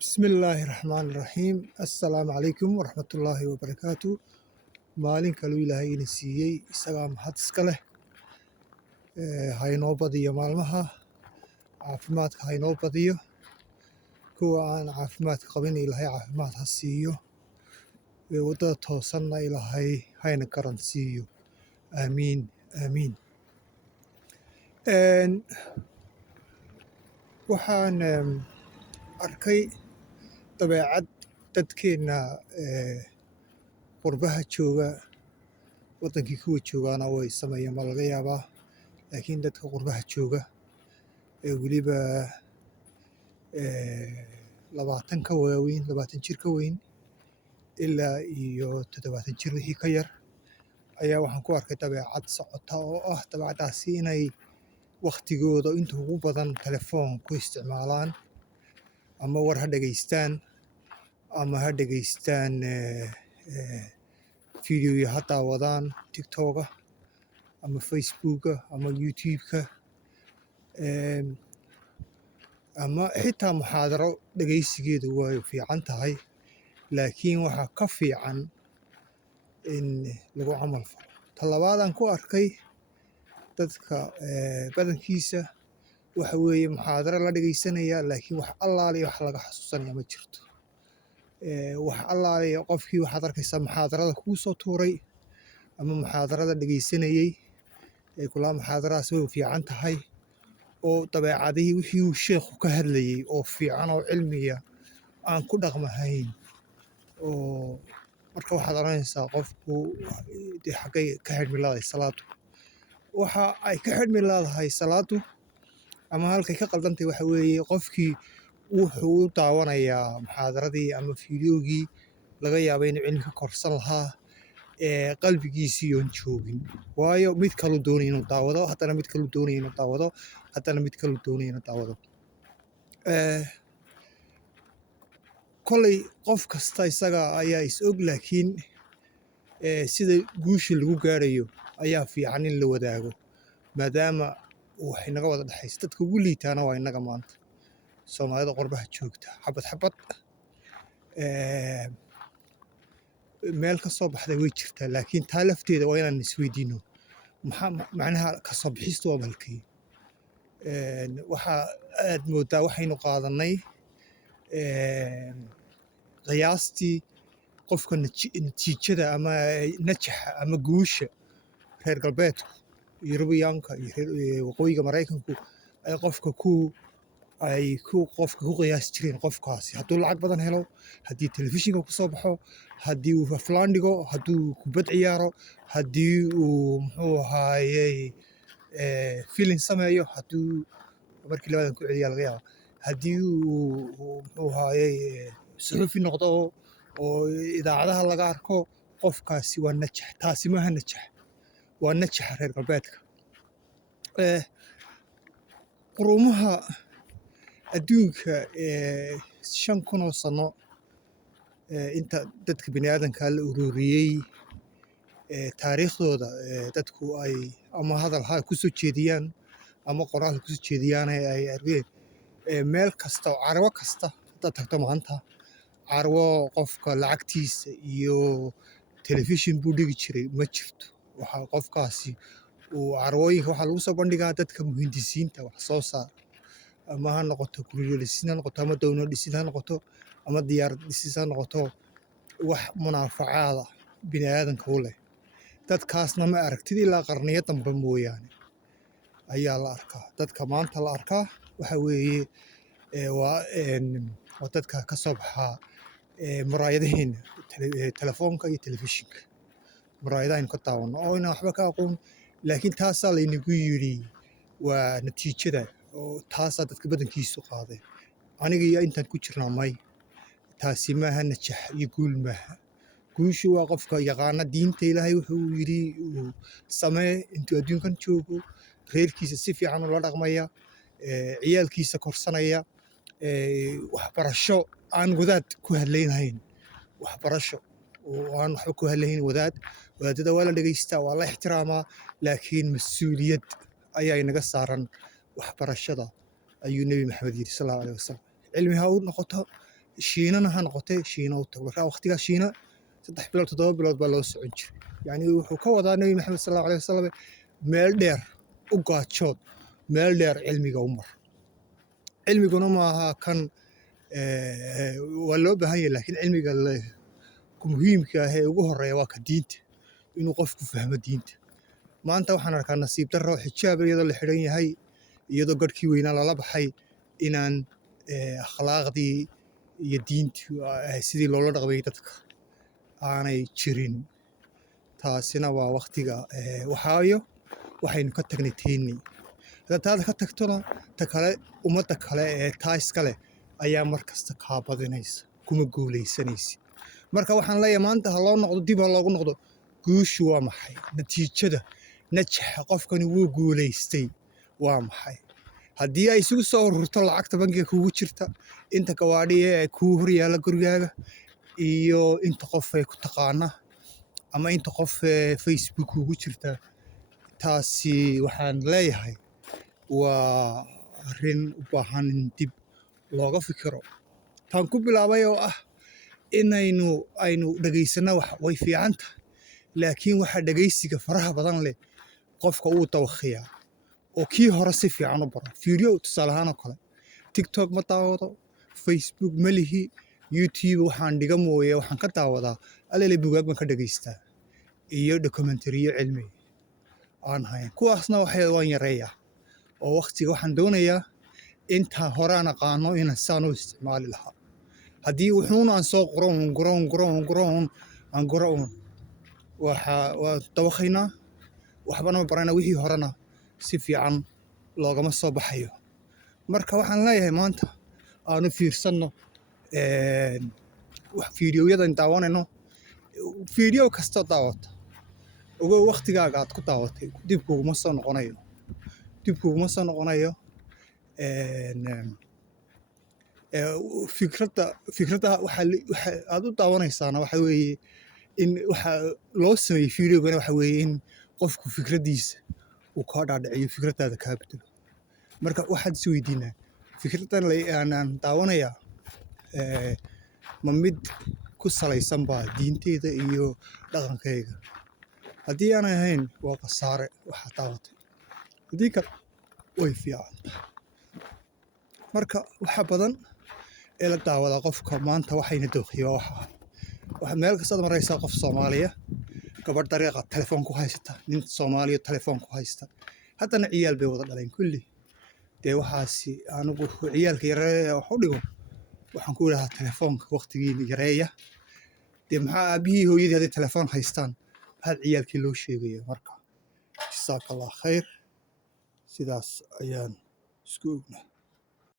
بسم الله الرحمن الرحيم السلام عليكم ورحمة الله وبركاته maalin kaluu ilaahay ina siiyey isagaa mahad iska leh haynoo badiyo maalmaha caafimaadka haynoo badiyo kuwa aan caafimaadka qabin ilaahay caafimaad ha siiyo waddada toosanna ilaahay hayna garan siiyo aamiin aamiin waxaan arkay dabeecad dadkeenna qurbaha jooga waddankii kuwa joogaana way sameeyeen baa laga yaabaa laakiin dadka qurbaha jooga weliba 20 ka waaweyn 20 jir ka weyn ilaa iyo 70 jir wixii ka yar ayaa waxaan ku arkay dabeecad socota oo ah dabeecadaasi inay wakhtigooda inta ugu badan telefoon ku isticmaalaan ama war ha dhegaystaan ama ha dhegaystaan fiidiyoya ha daawadaan tiktoka ama facebooka ama youtubeka ama xitaa muxaadaro dhegaysigeedu way fiican tahay laakiin waxaa ka fiican in lagu camal falo talabaadaan ku arkay dadka badankiisa waxa weeye muxaadaro la dhegaysanaya laakiin wax allaaliya wax laga xasuusanaya ma jirto wax allaaliya qofkii waxaad arkaysaa muxaadarada kuu soo tuuray ama muxaadarada dhegaysanayey kulaa muxaadaradaas way fiican tahay oo dabeecadihii wixii uu sheekhu ka hadlayey oo fiican oo cilmiya aan ku dhaqmahayn oo marka waxaad oranaysaa qofku dee xaggay ka xidhmi leedahay salaadu waxa ay ka xidhmi leedahay salaadu ama halkay ka qaldantay waxa weeye qofkii wuxuu u daawanayaa muxaadaradii ama fiidiyogii laga yaaba inuu cilmi ka korsan lahaa qalbigiisii oon joogin waayo mid kaluu doonaya inuu daawado haddana mid kaluu doonaya inuu daawado haddana mid kaluu doonaya inuu daawado kolley qof kasta isaga ayaa is og laakiin sida guusha lagu gaarayo ayaa fiican in la wadaago maadaama wax inaga wada dhexaysa dadka ugu liitaana waa innaga maanta soomaalida qurbaha joogta xabad xabad meel ka soo baxday way jirtaa laakiin taa lafteeda waa inaan isweydiino maxaa macnaha ka soo bixistu waa balkay waxaa aad moodaa waxaynu qaadannay qiyaastii qofka natiijada ama najaxa ama guusha reer galbeedku yurubiyaanka iyo waqooyiga maraykanku ay qofka ku qiyaasi jireen qofkaasi hadduu lacag badan helo haddii telefishinka ku soo baxo haddii uu aflaan dhigo hadduu kubad ciyaaro haddii uu muxuu ahaayey filin sameeyo hadduu markii labadan ku celiyaa laga yaaba haddii uu muxuu ahaayey suxufi noqdo oo idaacadaha laga arko qofkaasi waa najax taasi maaha najax waa najaxa reer galbeedka quruumaha adduunka 5,000 sano inta dadka bini aadanka la ururiyey taariikhdooda dadku ay ama hadal ha ku soo jeediyaan ama qoraal ku soo jeediyaan ay arkeen meel kasta oo carwo kasta haddaad tagto maanta carwo qofka lacagtiisa iyo telefishin buu dhigi jiray ma jirto waxaa qofkaasi uu carwooyinka waxaa lagu soo bandhigaa dadka muhandisiinta wax soo saar ama ha noqoto guryo dhisin ha noqoto ama dowlad dhisin ha noqoto ama diyaarad dhisis ha noqoto wax munaafacaada bini aadanka u leh dadkaasna ma aragtid ilaa qarniyo dambe mooyaane ayaa la arkaa dadka maanta la arkaa waxa weeye waa dadka ka soo baxaa muraayadaheena telefoonka iyo telefishinka muraayadahaynu ka daawanno oo inaan waxba ka aqoon laakiin taasaa laynagu yidhi waa natiijada oo taasaa dadka badankiisu qaaday aniga iyo intaan ku jirnaa may taasi maaha najax iyo guul maaha guushu waa qofka yaqaana diinta ilaahay wuxuu yidhi uu samee intuu adduunkan joogo reerkiisa si fiican ula dhaqmaya ciyaalkiisa korsanaya waxbarasho aan wadaad ku hadlaynahayn waxbarasho oo aan waxba ku hadlaynayn wadaadada waa la dhegaystaa waa la ixtiraamaa laakiin mas-uuliyad ayaa inaga saaran waxbarashada ayuu nebi maxamed yidhi sal allahu alih wasalam cilmi ha u noqoto shiinana ha noqotee shiina u tago marka waqtigaa shiina 3 bilood 7 bilood baa loo socon jiray yacni wuxuu ka wadaa nebi maxamed sallallahu alayhi wasallam meel dheer u gaajood meel dheer cilmiga u mar cilmiguna maaha kan waa loo baahan yahay laakiin cilmiga muhiimka ah ee ugu horeeya waa ka diinta inuu qofku fahmo diinta maanta waxaan arkaa nasiib darro xijaab iyadoo la xidhan yahay iyadoo garhkii weynaa lala baxay inaan akhlaaqdii iyo diintii sidii loola dhaqmay dadka aanay jirin taasina waa waqtiga waxaayo waxaynu ka tagnay teennii haddaad taada ka tagtona ta kale ummadda kale ee taa iskale ayaa mar kasta kaa badinaysa kuma guulaysanaysid marka waxaan leeyahay maanta ha loo noqdo dib ha loogu noqdo guushu waa maxay natiijada najaxa qofkani wuu guulaystay waa maxay haddii ay isugu soo ururto lacagta bangiga kugu jirta inta gawaadhiya ee kuu horyaalla gurigaaga iyo inta qof ee ku taqaana ama inta qof Facebook kugu jirta taasi waxaan leeyahay waa arrin u baahan in dib looga fikiro taan ku bilaabay oo ah aynu dhegaysanno way fiican tahay laakiin waxaa dhegaysiga faraha badan leh qofka uu dawakhiyaa oo kii hore si fiican u baro fiideo tusaale ahaan oo kale TikTok ma daawado Facebook ma lihi YouTube waxaan dhiga mooye waxaan ka daawadaa alele bugaag baan ka dhegaystaa iyo dokumentariyo cilmi aan hayn kuwaasna waan yareeyaa oo waqtiga waxaan doonayaa inta hore aan aqaano inaan saan u isticmaali lahaa haddii wuxuuna aan soo qoron waa dawakhaynaa waxbana ma barana wixii horena si fiican loogama soo baxayo marka waxaan leeyahay maanta aanu fiirsanno fiidiyoyadan daawanayno fiideo kastoo daawata ogow waqtigaaga aad ku daawatay dib kuguma soo noqonayo fikradda waxa aad u daawanaysaana waxa weeye in waxa loo sameeyey fiideogana waxa weeye in qofku fikraddiisa uu kaa dhaadhiciyo fikraddaada kaa bedelo marka waxaad is weydiinaa fikraddan aan daawanayaa ma mid ku salaysan baa diinteyda iyo dhaqankayga haddii aanay ahayn waa khasaare waxaa daawatay haddii kale way fiican marka waxa badan ee la daawadaa qofka maanta waxayna dooqiyo waxa meel kastaad maraysaa qof Soomaaliya gabadh dariiqa telefoon ku haysta nin Soomaaliya telefoon ku haysta haddana ciyaal bay wada dhaleen kulli dee waxaasi anigu ciyaalka yareeya wax u dhigo waxaan ku idhahaa telefoonka waqtigiina yareeya dee maxaa aabihii hooyadii hadday telefoon haystaan maxaad ciyaalkii loo sheegaya marka jazaaka allah khayr sidaas ayaan isku ognaa